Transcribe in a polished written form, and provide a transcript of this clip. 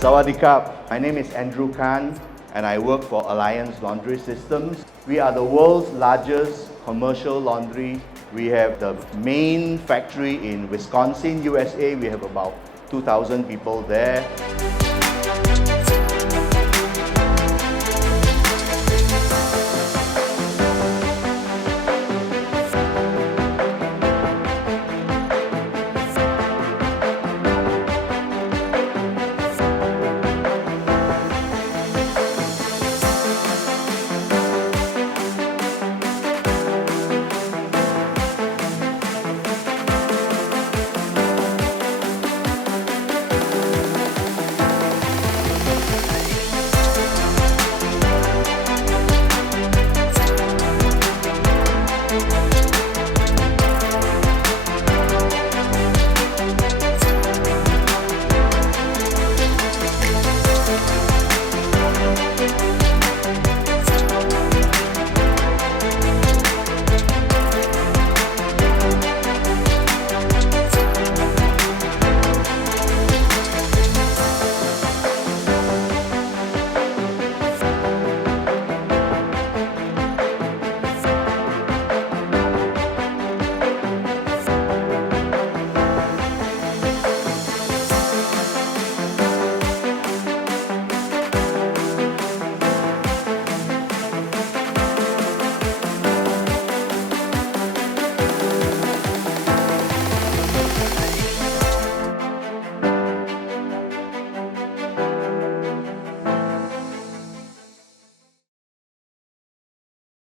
Sawadee-krap. My name is Andrew Khan and I work for Alliance Laundry Systems. We are the world's largest commercial laundry. We have the main factory in Wisconsin, USA. We have about 2,000 people there.